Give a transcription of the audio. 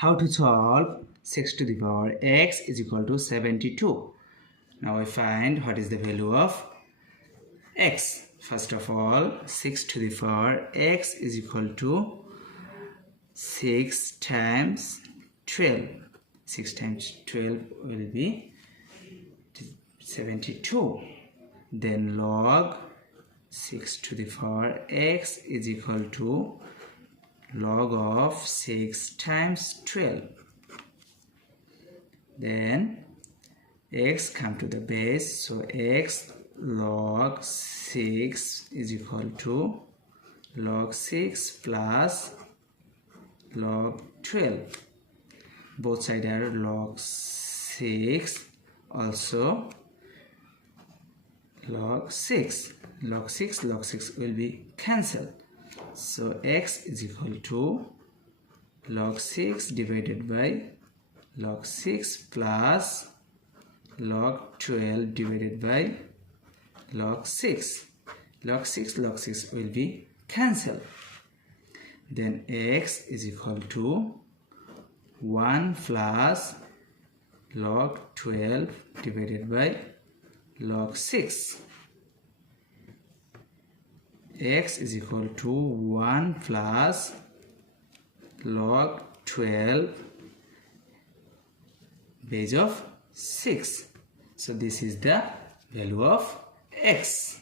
how to solve 6 to the power x is equal to 72. Now I find what is the value of x. First of all, 6 to the power x is equal to 6 times 12. 6 times 12 will be 72. Then log 6 to the power x is equal to log of 6 times 12. Then x come to the base, so x log 6 is equal to log 6 plus log 12. Both sides are log 6, also log 6. Log 6 will be cancelled. So x is equal to log 6 divided by log 6 plus log 12 divided by log 6. Log 6 will be cancelled. Then x is equal to 1 plus log 12 divided by log 6. X is equal to 1 plus log 12 base of 6. So this is the value of x.